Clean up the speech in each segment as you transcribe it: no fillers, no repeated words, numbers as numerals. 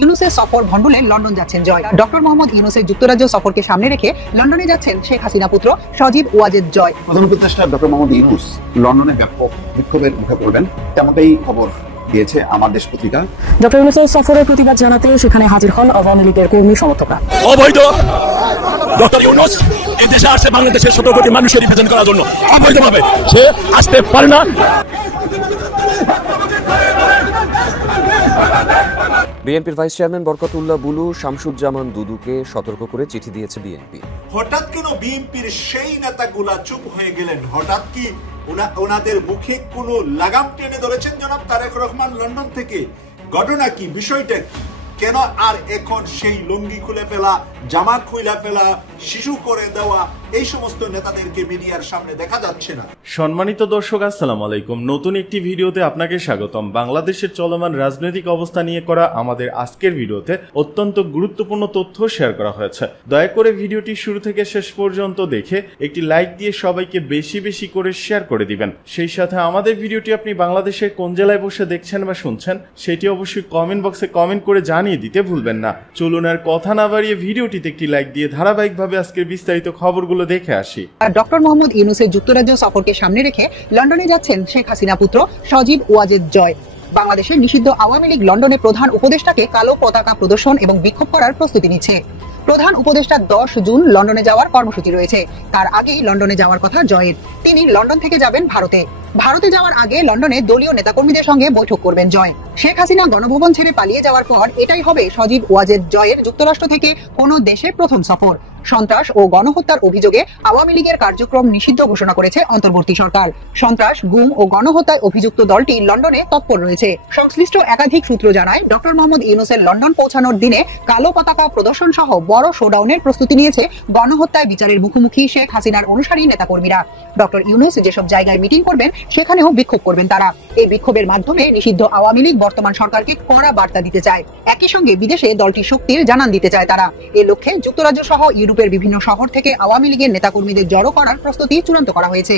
ইউনূসের সফর ভণ্ডুলে লন্ডন যাচ্ছেন জয়। ডক্টর মোহাম্মদ ইউনূসের যুক্তরাজ্য সফরকে সামনে রেখে লন্ডনে যাচ্ছেন শেখ হাসিনা পুত্র সজীব ওয়াজেদ জয়। প্রধান উপদেষ্টা ডক্টর মোহাম্মদ ইউনূস লন্ডনে ব্যাপক বিক্ষোভের মুখে পড়বেন, তেমনটাই খবর দিয়েছে আমার দেশ পত্রিকা। ডক্টর ইউনূসের সফরের প্রতিবাদ জানাতে সেখানে হাজির হন আওয়ামী লীগের কর্মী সমর্থকরা। অবৈধ ডক্টর ইউনূস এই দেশে আসছে বাংলাদেশের ১৭ কোটি মানুষের রিপ্রেজেন্ট করার জন্য, অবৈধভাবে সে আসতে পারে না। বিএনপির ভাইস চেয়ারম্যান বরকতুল্লাহ বুলু শামসুজ্জামান দুদুকে সতর্ক করে চিঠি দিয়েছে বিএনপি। হঠাৎ কেন বিএনপির সেই নেতাগুলা চুপ হয়ে গেলেন? হঠাৎ কি ওনাদের মুখে কোনো লাগাম টেনে ধরেছেন জনাব তারেক রহমান লন্ডন থেকে? ঘটনা কি, বিষয়টা কি? কেন আর এখন সেই লুঙ্গি খুলে ফেলা, জামা খুলে ফেলা, শিশু করে দেওয়া এই সমস্ত নেতাদেরকে মিডিয়ার সামনে দেখা যাচ্ছে না? সম্মানিত দর্শক, আসসালামু আলাইকুম। নতুন একটি ভিডিওতে আপনাকে স্বাগতম। বাংলাদেশের চলমান রাজনৈতিক অবস্থা নিয়ে করা আমাদের আজকের ভিডিওতে অত্যন্ত গুরুত্বপূর্ণ তথ্য শেয়ার করা হয়েছে। দয়া করে ভিডিওটি শুরু থেকে শেষ পর্যন্ত দেখে একটি লাইক দিয়ে সবাইকে বেশি বেশি করে শেয়ার করে দিবেন। সেই সাথে আমাদের ভিডিওটি আপনি বাংলাদেশের কোন জেলায় বসে দেখছেন বা শুনছেন সেটি অবশ্যই কমেন্ট বক্সে কমেন্ট করে জানিয়ে দিতে ভুলবেন না। চলুন আর কথা না বাড়িয়ে ভিডিওটিতে একটি লাইক দিয়ে ধারাবাহিকভাবে আজকের বিস্তারিত খবরগুলো দেখে আসি। ডক্টর মোহাম্মদ ইউনূসের যুক্তরাজ্য সফরকে সামনে রেখে লন্ডনে যাচ্ছেন শেখ হাসিনা পুত্র সজীব ওয়াজেদ জয়। বাংলাদেশের নিষিদ্ধ আওয়ামী লীগ লন্ডনে প্রধান উপদেষ্টাকে কালো পতাকা প্রদর্শন এবং বিক্ষোভ করার প্রস্তুতি নিচ্ছে। প্রধান উপদেষ্টা 10 জুন লন্ডনে যাওয়ার কর্মসূচি রয়েছে। তার আগেই লন্ডনে যাওয়ার কথা জয়ের। তিনি লন্ডন থেকে যাবেন ভারতে যাওয়ার আগে লন্ডনে দলীয় নেতাকর্মীদের সঙ্গে বৈঠক করবেন জয়। শেখ হাসিনা গণভবন ছেড়ে পালিয়ে যাওয়ার পর এটাই হবে সজীব ওয়াজেদ জয়ের যুক্তরাষ্ট্র থেকে কোনো দেশে প্রথম সফর। সন্ত্রাস ও গণহত্যার অভিযোগে আওয়ামী লীগের কার্যক্রম নিষিদ্ধ ঘোষণা করেছে অন্তর্বর্তী সরকার। সন্ত্রাস, গুম ও গণহত্যায় অভিযুক্ত দলটি লন্ডনে তৎপর রয়েছে। সংশ্লিষ্ট একাধিক সূত্র জানায়, ডক্টর মোহাম্মদ ইউনূসের লন্ডন পৌঁছানোর দিনে কালো পতাকা প্রদর্শন সহ বড় শোডাউনের প্রস্তুতি নিয়েছে গণহত্যায় বিচারের মুখোমুখি শেখ হাসিনার অনুসারী নেতাকর্মীরা। ডক্টর ইউনূস যেসব জায়গায় মিটিং করবেন সেখানেও বিক্ষোভ করবেন তারা। এই বিক্ষোভের মাধ্যমে নিষিদ্ধ আওয়ামী লীগ বর্তমান সরকারকে কড়া বার্তা দিতে চায়। একই সঙ্গে বিদেশে দলটির শক্তির জানান দিতে চায় তারা। এ লক্ষ্যে যুক্তরাজ্য সহ ইউরোপের বিভিন্ন শহর থেকে আওয়ামী লীগের নেতাকর্মীদের জড়ো করার প্রস্তুতি চূড়ান্ত করা হয়েছে।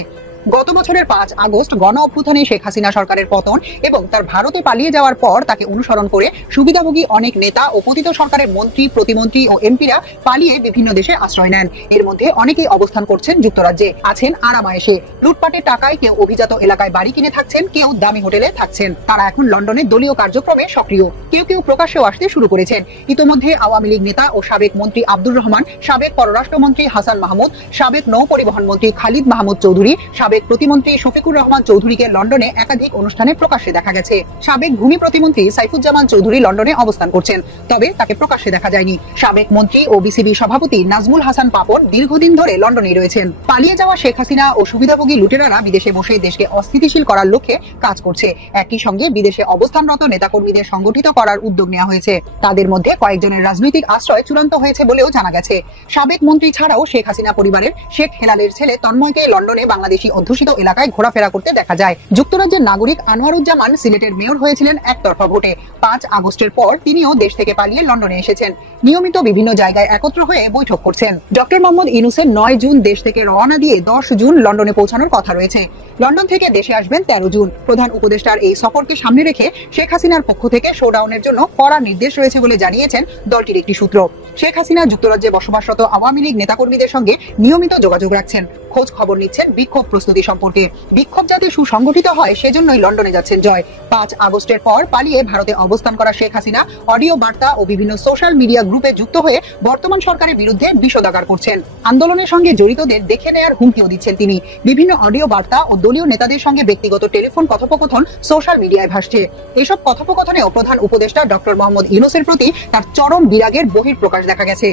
গত বছরের 5 আগস্ট গণ অভ্যুত্থানে শেখ হাসিনা সরকারের পতন এবং তার ভারতে পালিয়ে যাওয়ার পর তাকে অনুসরণ করে সুবিধাভোগী অনেক নেতা ও পতিত সরকারের মন্ত্রী, প্রতিমন্ত্রী ও এমপিরা পালিয়ে বিভিন্ন দেশে আশ্রয় নেন। এর মধ্যে অনেকেই অবস্থান করছেন যুক্তরাজ্যে, আছেন আরামায়েশে। লুটপাটের টাকায় কেউ অভিজাত এলাকায় বাড়ি কিনে থাকছেন, কেউ দামি হোটেলে থাকছেন। তারা এখন লন্ডনে দলীয় কার্যক্রমে সক্রিয়। কেউ প্রকাশ্যেও আসতে শুরু করেছেন। ইতোমধ্যে আওয়ামী লীগ নেতা ও সাবেক মন্ত্রী আব্দুর রহমান, সাবেক পররাষ্ট্রমন্ত্রী হাসান মাহমুদ, সাবেক নৌ পরিবহন মন্ত্রী খালিদ মাহমুদ চৌধুরী, সাবেক প্রতিমন্ত্রী শফিকুর রহমান চৌধুরীকে লন্ডনে একাধিক অনুষ্ঠানে প্রকাশ্যে দেখা গেছে। সাবেক ভূমি প্রতিমন্ত্রী সাইফুজ্জামান চৌধুরী লন্ডনে অবস্থান করছেন, তবে তাকে প্রকাশ্যে দেখা যায়নি। সাবেক মন্ত্রী ও বিসিবি সভাপতি নাজমুল হাসান পাপন দীর্ঘদিন ধরে লন্ডনে রয়েছেন। পালিয়ে যাওয়া শেখ হাসিনা ও সুবিধাভোগী লুটেরারা বিদেশে বসে দেশকে অস্থিতিশীল করার লক্ষ্যে কাজ করছে। একই সঙ্গে বিদেশে অবস্থানরত নেতাকর্মীদের সংগঠিত করার উদ্যোগ নেওয়া হয়েছে। তাদের মধ্যে কয়েকজনের রাজনৈতিক আশ্রয় চূড়ান্ত হয়েছে বলেও জানা গেছে। সাবেক মন্ত্রী ছাড়াও শেখ হাসিনা পরিবারের শেখ হেলালের ছেলে তন্ময়কে লন্ডনে বাংলাদেশি অধ্যুষিত এলাকায় ঘোরাফেরা করতে দেখা যায়। যুক্তরাজ্যের নাগরিক আনোয়ারুজ্জামান সিলেটের মেয়র হয়েছিলেন একতরফা ভোটে। 5 আগস্টের পর তিনিও দেশ থেকে পালিয়ে লন্ডনে এসেছেন। নিয়মিত বিভিন্ন জায়গায় একত্র হয়ে বৈঠক করছেন। ডক্টর মোহাম্মদ ইউনূসের 9 জুন দেশ থেকে রওনা দিয়ে 10 জুন লন্ডনে পৌঁছানোর কথা রয়েছে। লন্ডন থেকে দেশে আসবেন 13 জুন। প্রধান উপদেষ্টার এই সফরকে সামনে রেখে শেখ হাসিনার পক্ষ থেকে শোডাউনের জন্য কড়া নির্দেশ রয়েছে বলে জানিয়েছেন দলটির একটি সূত্র। শেখ হাসিনা যুক্তরাজ্যে বসবাসরত আওয়ামী লীগ নেতাকর্মীদের সঙ্গে নিয়মিত যোগাযোগ রাখছেন, খোঁজ খবর নিচ্ছেন বিক্ষোভ প্রস্তুতি সম্পর্কে। বিক্ষোভ যাতে সুসংগঠিত হয় সেজন্যই লন্ডনে যাচ্ছেন জয়। 5 আগস্টের পর পালিয়ে ভারতে অবস্থান করা শেখ হাসিনা অডিও বার্তা ও বিভিন্ন সোশ্যাল মিডিয়া গ্রুপে যুক্ত হয়ে বর্তমান সরকারের বিরুদ্ধে বিষোদাগার করছেন। আন্দোলনের সঙ্গে জড়িতদের দেখে নেয়ার হুমকিও দিচ্ছেন তিনি। বিভিন্ন অডিও বার্তা ও দলীয় নেতাদের সঙ্গে ব্যক্তিগত টেলিফোন কথোপকথন সোশ্যাল মিডিয়ায় ভাসছে। এসব কথোপকথনেও প্রধান উপদেষ্টা ডক্টর মোহাম্মদ ইউনূসের প্রতি তার চরম বিরাগের বহিঃপ্রকাশ দেখা গেছে।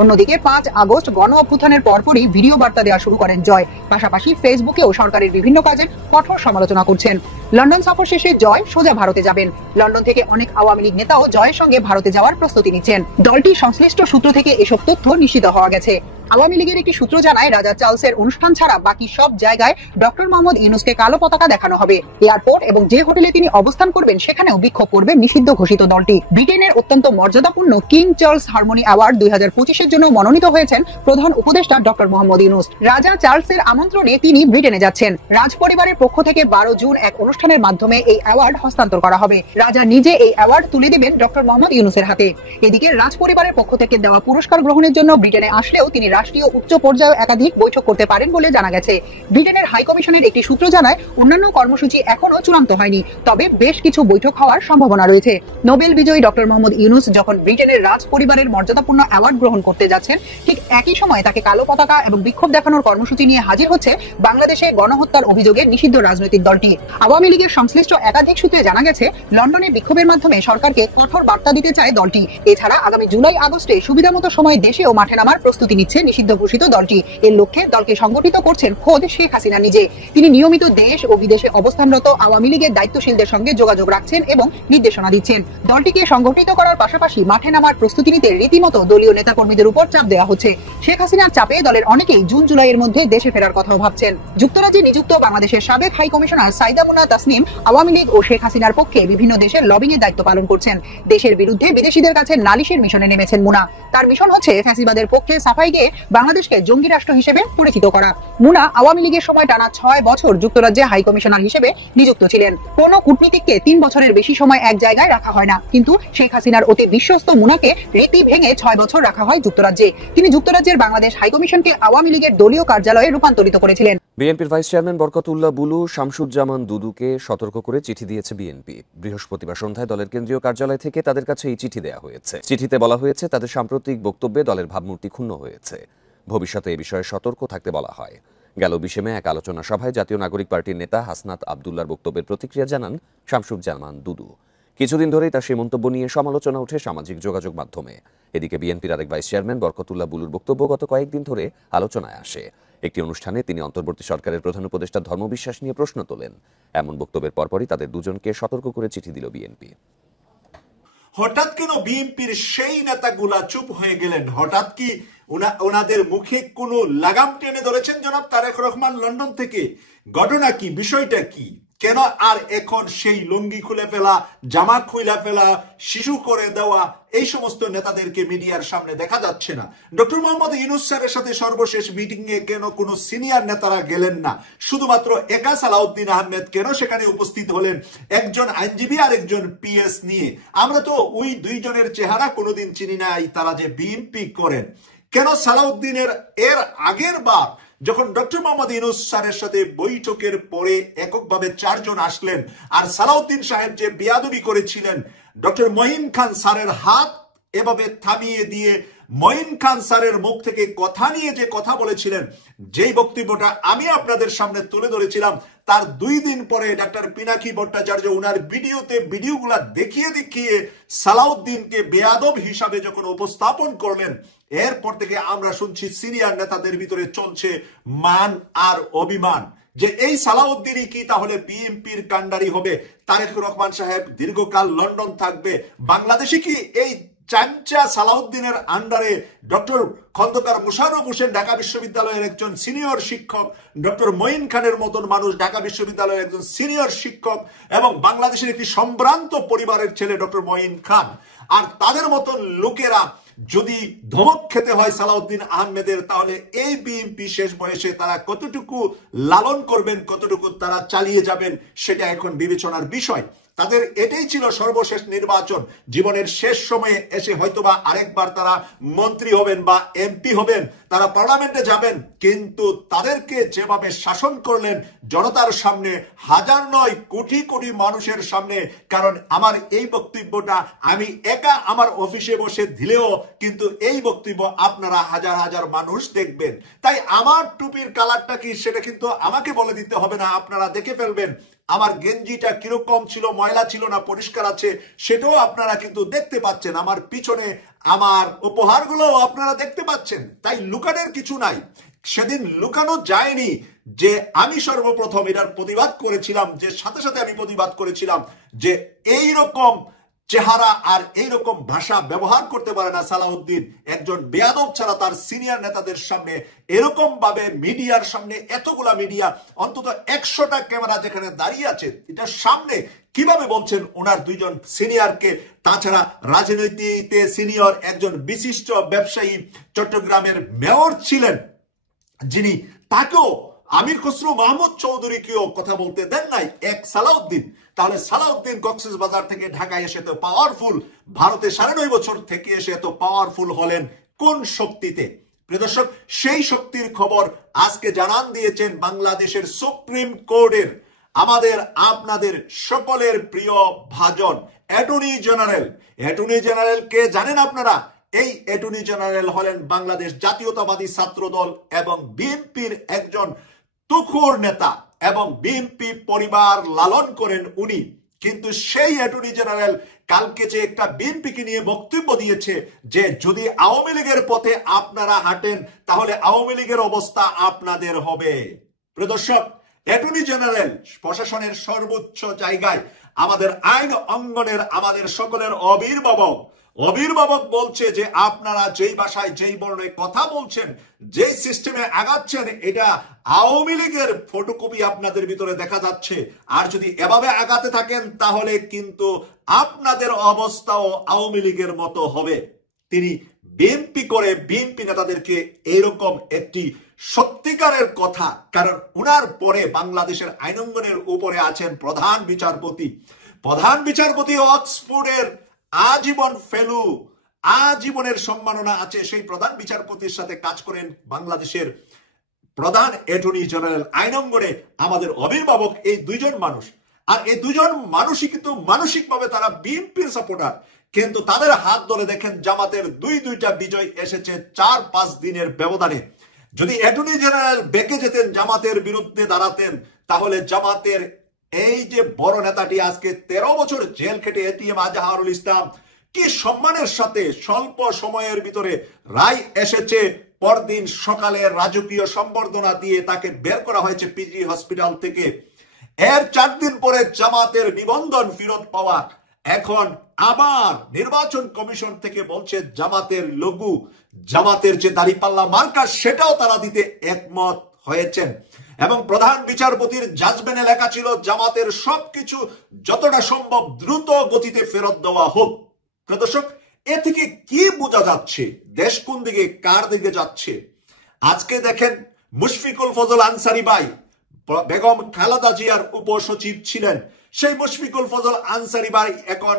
অন্যদিকে 5 আগস্ট গণ অভ্যুত্থানের পরপরই ভিডিও বার্তা দেওয়া শুরু করেন জয়। পাশাপাশি ফেসবুকেও সরকারের বিভিন্ন কাজের কঠোর সমালোচনা করছেন। লন্ডন সফর শেষে জয় সোজা ভারতে যাবেন। লন্ডন থেকে অনেক আওয়ামী লীগ নেতাও জয়ের সঙ্গে ভারতে যাওয়ার প্রস্তুতি নিচ্ছেন। দলটির সংশ্লিষ্ট সূত্র থেকে এসব তথ্য নিশ্চিত হওয়া গেছে। আওয়ামী লীগের একটি সূত্র জানায়, রাজা চার্লসের অনুষ্ঠান ছাড়া বাকি সব জায়গায় ডক্টর মোহাম্মদ ইউনূসকে কালো পতাকা দেখানো হবে। এয়ারপোর্ট এবং যে হোটেলে তিনি অবস্থান করবেন সেখানেও বিক্ষোভ করবে নিষিদ্ধ ঘোষিত দলটি। ব্রিটেনের অত্যন্ত মর্যাদাপূর্ণ কিং চার্লস হারমোনি অ্যাওয়ার্ড 2025-এর জন্য মনোনীত হয়েছেন প্রধান উপদেষ্টা ডক্টর মোহাম্মদ ইউনূস। রাজা চার্লসের আমন্ত্রণে তিনি ব্রিটেনে যাচ্ছেন। রাজ পরিবারের পক্ষ থেকে 12 জুন এক অনুষ্ঠানের মাধ্যমে এই অ্যাওয়ার্ড হস্তান্তর করা হবে। রাজা নিজে এই অ্যাওয়ার্ড তুলে দেবেন ডক্টর মোহাম্মদ ইউনূসের হাতে। এদিকে রাজ পরিবারের পক্ষ থেকে দেওয়া পুরস্কার গ্রহণের জন্য ব্রিটেনে আসলেও তিনি রাষ্ট্রীয় উচ্চ পর্যায়ে একাধিক বৈঠক করতে পারেন বলে জানা গেছে। ব্রিটেনের হাই কমিশনের একটি সূত্র জানায়, অন্যান্য কর্মসূচি এখনো চূড়ান্ত হয়নি, তবে বেশ কিছু বৈঠক হওয়ার সম্ভাবনা রয়েছে। নোবেল বিজয়ী ডক্টর মোহাম্মদ ইউনূস যখন ব্রিটেনের রাজ পরিবারের মর্যাদাপূর্ণ অ্যাওয়ার্ড গ্রহণ করতে যাচ্ছেন, ঠিক একই সময় তাকে কালো পতাকা এবং বিক্ষোভ দেখানোর কর্মসূচি নিয়ে হাজির হচ্ছে বাংলাদেশে গণহত্যার অভিযোগে নিষিদ্ধ রাজনৈতিক দলটি। আওয়ামী লীগের সংশ্লিষ্ট একাধিক সূত্রে জানা গেছে, লন্ডনে বিক্ষোভের মাধ্যমে সরকারকে কঠোর বার্তা দিতে চায় দলটি। এছাড়া আগামী জুলাই আগস্টে সুবিধামতো সময় দেশে ও মাঠে নামার প্রস্তুতি নিচ্ছে নিষিদ্ধ ঘোষিত দলটি। এর লক্ষ্যে দলকে সংগঠিত করছেন খোদ শেখ হাসিনা নিজে। তিনি নিয়মিত দেশ ও বিদেশে অবস্থানরত আওয়ামী লীগের দায়িত্বশীলদের সঙ্গে যোগাযোগ রাখছেন এবং নির্দেশনা দিচ্ছেন। দলটিকে সংগঠিত করার পাশাপাশি মাঠে নামার প্রস্তুতি নিতে রীতিমতো দলীয় নেতাকর্মীদের উপর চাপ দেওয়া হচ্ছে। শেখ হাসিনার চাপে দলের অনেকেই জুন জুলাইয়ের মধ্যে দেশে ফেরার কথাও ভাবছেন। যুক্তরাজ্যে নিযুক্ত বাংলাদেশের সাবেক হাই কমিশনার সাইদা মুনা তাসনিম আওয়ামী লীগ ও শেখ হাসিনার পক্ষে বিভিন্ন দেশের লবিং এর দায়িত্ব পালন করছেন। দেশের বিরুদ্ধে বিদেশিদের কাছে নালিশের মিশনে নেমেছেন মুনা। তার মিশন হচ্ছে ফ্যাসিবাদের পক্ষে সাফাই গিয়ে বাংলাদেশকে জঙ্গি রাষ্ট্র হিসেবে পরিচিত করা। মুনা আওয়ামী লীগের সময় টানা 6 বছর যুক্তরাজ্যে হাই কমিশনার হিসেবে নিযুক্ত ছিলেন। কোন কূটনীতিককে 3 বছরের বেশি সময় এক জায়গায় রাখা হয় না, কিন্তু শেখ হাসিনার অতি বিশ্বস্ত মুনাকে রীতি ভেঙে 6 বছর রাখা হয় যুক্তরাজ্যে। তিনি যুক্তরাজ্যের বাংলাদেশ হাই কমিশনকে আওয়ামী লীগের দলীয় কার্যালয়ে রূপান্তরিত করেছিলেন। বিএনপির ভাইস চেয়ারম্যান বরকত উল্লাহ বুলু শামসুজ্জামান দুদুকে সতর্ক করে চিঠি দিয়েছে বিএনপি। বৃহস্পতিবার সন্ধ্যায় দলের কেন্দ্রীয় কার্যালয় থেকে তাদের কাছে এই চিঠি দেওয়া হয়েছে। চিঠিতে বলা হয়েছে, তাদের সাম্প্রতিক বক্তব্যে দলের ভাবমূর্তি ক্ষুণ্ণ হয়েছে। ভবিষ্যতে এ বিষয়ে সতর্ক থাকতে বলা হয়। গেল 20 মে এক আলোচনা সভায় জাতীয় নাগরিক পার্টির নেতা হাসনাত আব্দুল্লাহর বক্তব্যের প্রতিক্রিয়া জানান শামসুজ্জামান দুদু। কিছুদিন ধরেই তার সেই মন্তব্য নিয়ে সমালোচনা ওঠে সামাজিক যোগাযোগ মাধ্যমে। এদিকে বিএনপির আরেক ভাইস চেয়ারম্যান বরকত উল্লাহ বুলুর বক্তব্য গত কয়েকদিন ধরে আলোচনায় আসে। একটি অনুষ্ঠানে তিনি অন্তর্বর্তী সরকারের প্রধান উপদেষ্টার ধর্মবিশ্বাস নিয়ে প্রশ্ন তোলেন। এমন বক্তব্যের পরপরই তাদের দুজনকে সতর্ক করে চিঠি দিল বিএনপি। হঠাৎ কেন বিএনপির সেই নেতাগুলা চুপ হয়ে গেলেন? হঠাৎ কি ওনাদের মুখে কোনো লাগাম টেনে ধরেছেন জনাব তারেক রহমান লন্ডন থেকে? ঘটনা কি? বিষয়টা কি? কেন আর এখন সেই লুঙ্গি খুলে ফেলা, জামা খুলে ফেলা, শিশু করে দেওয়া এই সমস্ত নেতাদেরকে মিডিয়ার সামনে দেখা যাচ্ছে না? ডক্টর মোহাম্মদ ইউনূস স্যারের সাথে সর্বশেষ মিটিং এ কেন কোনো সিনিয়র নেতারা গেলেন না? শুধুমাত্র একা সালাউদ্দিন আহমেদ কেন সেখানে উপস্থিত হলেন, একজন আইনজীবী আর একজন পিএস নিয়ে? আমরা তো ওই দুইজনের চেহারা কোনোদিন চিনি নাই, তারা যে বিএনপি করেন। কেন সালাউদ্দিনের এর আগের বার যখন ডক্টর মোহাম্মদ ইউনূস স্যারের সাথে বৈঠকের পরে এককভাবে 4 জন আসলেন, আর সালাউদ্দিন সাহেব যে বেয়াদবি করেছিলেন, ডক্টর মঈন খান স্যারের হাত এভাবে থামিয়ে দিয়ে মঈন খান স্যারের মুখ থেকে কথা নিয়ে যে কথা বলেছিলেন, যেই বক্তব্যটা আমি আপনাদের সামনে তুলে ধরেছিলাম, তার 2 দিন পরে ডাক্তার পিনাকি ভট্টাচার্য ওনার ভিডিওগুলা দেখিয়ে সালাউদ্দিনকে বেয়াদব হিসাবে যখন উপস্থাপন করলেন, এরপর থেকে আমরা শুনছি সিনিয়র নেতাদের ভিতরে চলছে মান আর অভিমান যে এই সালাউদ্দিনই কি তাহলে বিএনপির কাণ্ডারি হবে? তারেক রহমান সাহেব দীর্ঘকাল লন্ডন থাকবে, বাংলাদেশে কি এই চামচা সালাউদ্দিনের আন্ডারে ডক্টর খন্দকার মুশাররফ হোসেন ঢাকা বিশ্ববিদ্যালয়ের একজন সিনিয়র শিক্ষক, ডক্টর মঈন খানের মতন মানুষ ঢাকা বিশ্ববিদ্যালয়ের একজন সিনিয়র শিক্ষক, এবং বাংলাদেশের একটি সম্ভ্রান্ত পরিবারের ছেলে ডক্টর মঈন খান, আর তাদের মতন লোকেরা যদি ধমক খেতে হয় সালাউদ্দিন আহমেদের, তাহলে এই বিএনপি শেষ বয়সে তারা কতটুকু লালন করবেন, কতটুকু তারা চালিয়ে যাবেন, সেটা এখন বিবেচনার বিষয়। তাদের এটাই ছিল সর্বশেষ নির্বাচন, জীবনের শেষ সময়ে এসে হয়তোবা আরেকবার তারা মন্ত্রী হবেন বা এমপি হবেন, তারা পার্লামেন্টে যাবেন, কিন্তু তাদেরকে যেভাবে শাসন করলেন জনতার সামনে, হাজার নয় কোটি কোটি মানুষের সামনে, কারণ আমার এই বক্তব্যটা আমি একা আমার অফিসে বসে দিলেও কিন্তু এই বক্তব্য আপনারা হাজার হাজার মানুষ দেখবেন। তাই আমার টুপির কালারটা কি সেটা কিন্তু আমাকে বলে দিতে হবে না, আপনারা দেখে ফেলবেন। আমার গেঞ্জিটা কিরকম ছিল, ময়লা ছিল না পরিষ্কার আছে, সেটাও আপনারা কিন্তু দেখতে পাচ্ছেন। আমার পিছনে আমার উপহারগুলো আপনারা দেখতে পাচ্ছেন। তাই লুকানোর কিছু নাই। সেদিন লুকানো যায়নি যে আমি সর্বপ্রথম এটার প্রতিবাদ করেছিলাম, যে সাথে সাথে আমি প্রতিবাদ করেছিলাম যে এই রকম চেহারা আর এইরকম ভাষা ব্যবহার করতে পারে না সালাউদ্দিন। একজন বেয়াদব ছাড়া তার সিনিয়র নেতাদের সামনে এরকম ভাবে মিডিয়ার সামনে, এতগুলা মিডিয়া, অন্তত 100টা ক্যামেরা যেখানে দাঁড়িয়ে আছে, এটার সামনে কিভাবে বলছেন ওনার দুইজন সিনিয়রকে? তাছাড়া রাজনীতিতে সিনিয়র একজন বিশিষ্ট ব্যবসায়ী, চট্টগ্রামের মেয়র ছিলেন যিনি, তাকেও আমির খসরু মাহমুদ চৌধুরীকেও কথা বলতে দেন নাই এক সালাউদ্দিন। তাহলে সালাউদ্দিন কক্সবাজার থেকে ঢাকায় এসে তো পাওয়ারফুল, ভারতে 9.5 বছর থেকে এসে এত পাওয়ারফুল হলেন কোন শক্তিতে? প্রিয় দর্শক, সেই শক্তির খবর আজকে জানান দিয়েছেন বাংলাদেশের সুপ্রিম কোর্টের আমাদের আপনাদের সকলের প্রিয় ভাজন অ্যাটর্নি জেনারেল। অ্যাটর্নি জেনারেল কে জানেন আপনারা? এই অ্যাটর্নি জেনারেল হলেন বাংলাদেশ জাতীয়তাবাদী ছাত্র দল এবং বিএনপির একজন তুখোর নেতা, এবং বিএনপি পরিবার লালন করেন উনি। কিন্তু সেই অ্যাটর্নি জেনারেল কালকে যে একটা বিএনপিকে নিয়ে বক্তব্য দিয়েছে যে যদি আওয়ামী লীগের পথে আপনারা হাঁটেন তাহলে আওয়ামী লীগের অবস্থা আপনাদের হবে। প্রিয় দর্শক, অ্যাটর্নি জেনারেল প্রশাসনের সর্বোচ্চ জায়গায় আমাদের আইন অঙ্গনের আমাদের সকলের অভিভাবক বলছে যে আপনারা যেই ভাষায় যেই বর্ণে কথা বলছেন, যেই সিস্টেমে আগাচ্ছেন, এটা আওয়ামী লীগের ফটোকপি আপনাদের ভিতরে দেখা যাচ্ছে। আর যদি এভাবে আগাতে থাকেন তাহলে কিন্তু আপনাদের অবস্থাও আওয়ামী লীগের মতো হবে। তিনি বিএনপি করে বিএনপি নেতাদেরকে এরকম একটি সত্যিকারের কথা, কারণ উনার পরে বাংলাদেশের আইনঙ্গনের উপরে আছেন প্রধান বিচারপতি অক্সফোর্ডের আজীবন ফেলো, আজীবনের সম্মাননা আছে সেই প্রধান বিচারপতির সাথে কাজ করেন বাংলাদেশের প্রধান অ্যাটর্নি জেনারেল। আইনঙ্গনে আমাদের অভিভাবক এই দুইজন মানুষ, আর এই দুজন মানুষই কিন্তু মানসিকভাবে তারা বিএনপির সাপোর্টার, কিন্তু তাদের হাত ধরে দেখেন জামাতের দুইটা বিজয় এসেছে 4-5 দিনের ব্যবধানে। যদি অ্যাটর্নি জেনারেল বেঁকে যেতেন, জামাতের বিরুদ্ধে দাঁড়াতেন, তাহলে জামাতের এই যে বড় নেতাটি আজকে 13 বছর জেল খেটে এটিএম আজহারুল ইসলাম কি সম্মানের সাথে স্বল্প সময়ের ভিতরে রায় এসেছে, পরদিন সকালে রাজকীয় সম্বর্ধনা দিয়ে তাকে বের করা হয়েছে পিজি হসপিটাল থেকে। এর 4 দিন পরে জামাতের নিবন্ধন ফেরত পাওয়া। এখন আবার নির্বাচন কমিশন থেকে বলছে জামাতের লঘু, জামাতের যে দাঁড়িপাল্লা মার্কা সেটাও তারা দিতে একমত হয়েছেন। এবং প্রধান বিচারপতির জাজমেন্টে লেখা ছিল জামাতের সবকিছু যতটা সম্ভব দ্রুত গতিতে ফেরত দেওয়া হোক। দর্শক, এ থেকে কি বোঝা যাচ্ছে দেশ কোন দিকে, কার দিকে যাচ্ছে? আজকে দেখেন মুশফিকুল ফজল আনসারী ভাই বেগম খালেদা জিয়ার উপসচিব ছিলেন, সেই মুশফিকুল ফজল আনসারী ভাই এখন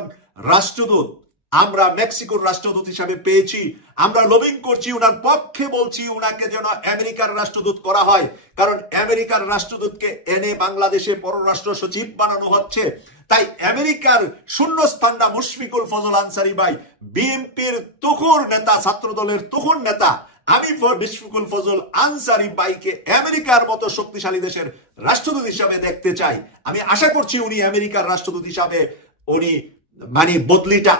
রাষ্ট্রদূত। আমরা মেক্সিকোর রাষ্ট্রদূত হিসাবে পেয়েছি, আমরা লবিং করছি উনার পক্ষে, বলছি উনাকে যেন আমেরিকার রাষ্ট্রদূত করা হয়, কারণ আমেরিকার রাষ্ট্রদূতকে এনে বাংলাদেশে পররাষ্ট্র সচিব বানানো হচ্ছে। তাই আমেরিকার শূন্যস্থানটা মুশফিকুল ফজল আনসারী ভাই, বিএনপির তুখোর নেতা, ছাত্র দলের তুখোর নেতা। আমি মুশফিকুল ফজল আনসারী ভাইকে আমেরিকার মতো শক্তিশালী দেশের রাষ্ট্রদূত হিসাবে দেখতে চাই। আমি আশা করছি উনি আমেরিকার রাষ্ট্রদূত হিসাবে উনি বদলিটা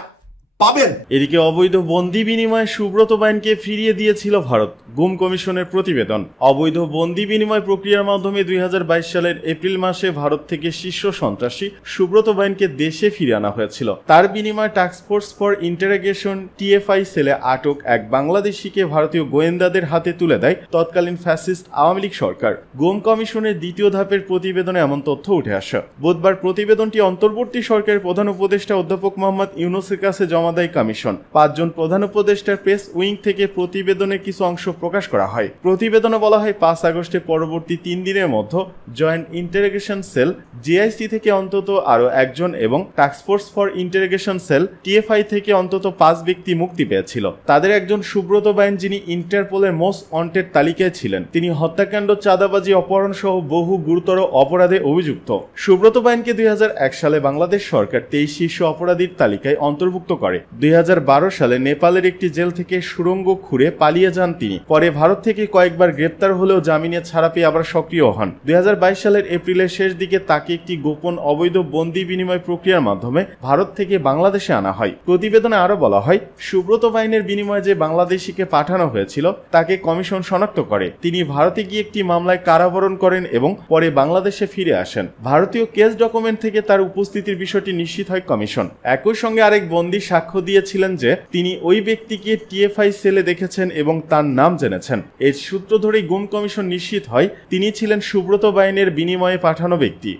পাবেন। এদিকে অবৈধ বন্দি বিনিময়ে সুব্রত বাইনকে ফিরিয়ে দিয়েছিল ভারত। গুম কমিশনের প্রতিবেদন। অবৈধ বন্দি বিনিময় প্রক্রিয়ার মাধ্যমে 2022 সালের এপ্রিল মাসে ভারত থেকে শীর্ষ সন্ত্রাসী সুব্রত বাইনকে দেশে ফিরিয়ে আনা হয়েছিল। তার বিনিময়ে টাস্কফোর্স ফর ইন্টারোগেশন টিএফআই সেলে আটক এক বাংলাদেশিকে ভারতীয় গোয়েন্দাদের হাতে তুলে দেয় তৎকালীন ফ্যাসিস্ট আওয়ামী লীগ সরকার। গুম কমিশনের দ্বিতীয় ধাপের প্রতিবেদনে এমন তথ্য উঠে আসে। বুধবার প্রতিবেদনটি অন্তর্বর্তী সরকারের প্রধান উপদেষ্টা অধ্যাপক মোহাম্মদ ইউনূসের কাছে জমা দেয় কমিশন। 5 জন প্রধান উপদেষ্টার প্রেস উইং থেকে প্রতিবেদনের কিছু অংশ প্রকাশ করা হয়। প্রতিবেদনে বলা হয় 5 আগস্টের পরবর্তী 3 দিনের মধ্যে জয়েন্ট ইন্টারোগেশন সেল জিআইসি থেকে অন্তত আরো 1 জন এবং task force for interrogation sell TFI থেকে অন্তত 5 ব্যক্তি মুক্তি পেয়েছিল। তাদের একজন সুব্রত বাইন, যিনি ইন্টারপোলের মোস্ট ওয়ান্টেড তালিকায় ছিলেন। তিনি হত্যাকাণ্ড, চাঁদাবাজি, অপহরণ সহ বহু গুরুতর অপরাধে অভিযুক্ত। সুব্রত বাইনকে 2001 সালে বাংলাদেশ সরকার 23 শীর্ষ অপরাধীর তালিকায় অন্তর্ভুক্ত করে। করে। 2012 সালে নেপালের একটি জেল থেকে সুড়ঙ্গ খুঁড়ে পালিয়ে যান তিনি। পরে ভারত থেকে কয়েকবার গ্রেপ্তার হলেও জামিনে ছাড়া পেয়ে আবার সক্রিয় হন। 2022 সালের এপ্রিলের শেষ দিকে তাকে একটি গোপন অবৈধ বন্দি বিনিময় প্রক্রিয়ার মাধ্যমে ভারত থেকে বাংলাদেশে আনা হয়। প্রতিবেদনে আরো বলা হয়, সুব্রত বাইনের বিনিময়ে যে বাংলাদেশিকে পাঠানো হয়েছিল তাকে কমিশন শনাক্ত করে। তিনি ভারতে গিয়ে একটি মামলায় কারাবরণ করেন এবং পরে বাংলাদেশে ফিরে আসেন। ভারতীয় কেস ডকুমেন্ট থেকে তার উপস্থিতির বিষয়টি নিশ্চিত হয় কমিশন। একই সঙ্গে আরেক বন্দী সাক্ষ্য দিয়েছিলেন যে তিনি ওই ব্যক্তিকে টিএফআই সেলে দেখেছেন এবং তার নাম জেনেছেন। এর সূত্র ধরেই গুম কমিশন নিশ্চিত হয় তিনি ছিলেন সুব্রত বাইনের বিনিময়ে পাঠানো ব্যক্তি।